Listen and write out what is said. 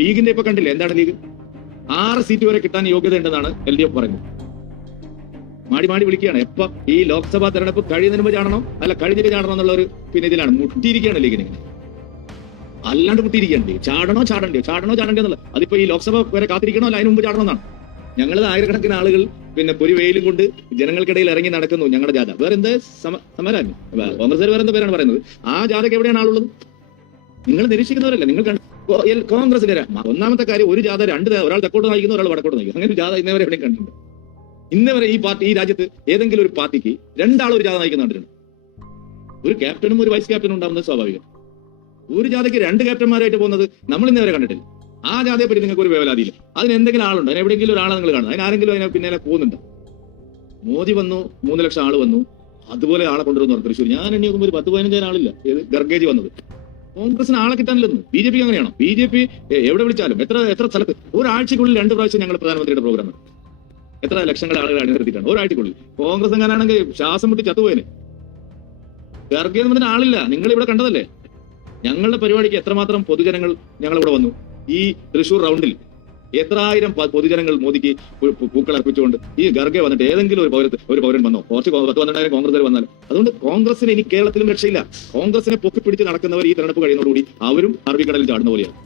ലീഗിന്റെ ഇപ്പൊ കണ്ടില്ലേ? എന്താണ് ലീഗ്? ആറ് സീറ്റ് വരെ കിട്ടാൻ യോഗ്യത ഉണ്ടെന്നാണ് എൽ ഡി എഫ് പറയുന്നത്. മാടി മാടി വിളിക്കുകയാണ്. എപ്പ ഈ ലോക്സഭാ തെരഞ്ഞെടുപ്പ് കഴിയുന്നതിന് മുമ്പ് ചാടണം അല്ല കഴിഞ്ഞിട്ട് ചാടണം എന്നുള്ള ഒരു പിന്നെ ഇതിലാണ്. മുട്ടിയിരിക്കുകയാണ് ലീഗിന് ഇങ്ങനെ. അല്ലാണ്ട് മുട്ടിയിരിക്കുകയാണ് ലീഗ്. ചാടണോ ചാടണ്ടോ ചാടണോ ചാടണ്ടോ എന്നുള്ള അതിപ്പോ ഈ ലോക്സഭ വരെ കാത്തിരിക്കണോ? അല്ല അതിന് മുമ്പ് ചാടണം എന്നാണ് ഞങ്ങൾ ആയിരക്കണക്കിന് ആളുകൾ പിന്നെ പൊരി വെയിലും കൊണ്ട് ജനങ്ങൾക്കിടയിൽ ഇറങ്ങി നടക്കുന്നു ഞങ്ങളുടെ ജാഥ. വേറെ എന്ത്? സമ- സമരാണ് കോൺഗ്രസ് വേറെ എന്താ പേരാണ് പറയുന്നത്? ആ ജാഥയ്ക്ക് എവിടെയാണ് ആളുള്ളത്? നിങ്ങൾ നിരീക്ഷിക്കുന്നവരല്ല? നിങ്ങൾ കോൺഗ്രസിന്റെ ഒന്നാമത്തെ കാര്യം ഒരു ജാഥ രണ്ട് ഒരാൾ തെക്കോട്ട് നയിക്കുന്നു ഒരാൾ വടക്കോട്ട് നയിക്കുന്നു. അങ്ങനെ ജാഥ ഇന്നവരെ എവിടെയും കണ്ടിട്ടുണ്ട് ഇന്നവരെ ഈ പാർട്ടി ഈ രാജ്യത്ത് ഏതെങ്കിലും ഒരു പാർട്ടിക്ക് രണ്ടാൾ ഒരു ജാഥ നയിക്കുന്ന കണ്ടിട്ടുണ്ട്. ഒരു ക്യാപ്റ്റനും ഒരു വൈസ് ക്യാപ്റ്റനും ഉണ്ടാവുന്നത് സ്വാഭാവികം. ഒരു ജാഥയ്ക്ക് രണ്ട് ക്യാപ്റ്റന്മാരായിട്ട് പോകുന്നത് നമ്മൾ ഇന്നവരെ കണ്ടിട്ടില്ല. ആ ജാഥയെ പറ്റി നിങ്ങൾക്ക് ഒരു വേവലാതിയില്ല. അതിന് എന്തെങ്കിലും ആളുണ്ട്? അതിന് എവിടെയെങ്കിലും ഒരാളെ നിങ്ങൾ കാണുന്നത് അതിന് ആരെങ്കിലും അതിനെ പിന്നാലെ പോകുന്നുണ്ട്? മോദി വന്നു മൂന്ന് ലക്ഷം ആൾ വന്നു. അതുപോലെ ആളെ കൊണ്ടുവരുന്നു തൃശ്ശൂർ. ഞാൻ എണ്ണി നോക്കുമ്പോൾ ഒരു പത്ത് പതിനഞ്ചായിരം ഏത്? ഗർഗേജ് വന്നത്. കോൺഗ്രസിന് ആളെ കിട്ടാനില്ലെന്ന്. ബി ജെ പി അങ്ങനെയാണോ? ബി ജെ പി എവിടെ വിളിച്ചാലും എത്ര എത്ര സ്ഥലത്ത്? ഒരാഴ്ചക്കുള്ളിൽ രണ്ട് പ്രാവശ്യം ഞങ്ങൾ പ്രധാനമന്ത്രിയുടെ പ്രോഗ്രാം. എത്ര ലക്ഷങ്ങൾ ആളുകൾ അണിനിർത്തിയിട്ടാണ് ഒരാഴ്ചക്കുള്ളിൽ. കോൺഗ്രസ് എങ്ങനെയാണെങ്കിൽ ശ്വാസം മുട്ടി ചത്തുപോയനെ. ഗർഗേ എന്ന് പറഞ്ഞ ആളില്ല. നിങ്ങൾ ഇവിടെ കണ്ടതല്ലേ? ഞങ്ങളുടെ പരിപാടിക്ക് എത്രമാത്രം പൊതുജനങ്ങൾ ഞങ്ങൾ ഇവിടെ വന്നു. ഈ തൃശൂർ റൗണ്ടിൽ എത്രായിരം പൊതുജനങ്ങൾ മോദിക്ക് പൂക്കൾ അർപ്പിച്ചുകൊണ്ട് ഈ ഗർഗെ വന്നിട്ട് ഏതെങ്കിലും ഒരു പൗരത്ത് ഒരു പൗരൻ വന്നോ? കുറച്ച് പത്ത് പന്ത്രണ്ടായിരം കോൺഗ്രസ് വന്നാൽ അതുകൊണ്ട് കോൺഗ്രസിന് ഇനി കേരളത്തിലും രക്ഷയില്ല. കോൺഗ്രസിനെ പൊക്കി പിടിച്ച് നടക്കുന്നവർ ഈ തെരഞ്ഞെടുപ്പ് കഴിയുന്നതോടുകൂടി അവരും അറബിക്കടലിൽ ചാടുന്ന പോലെയാണ്.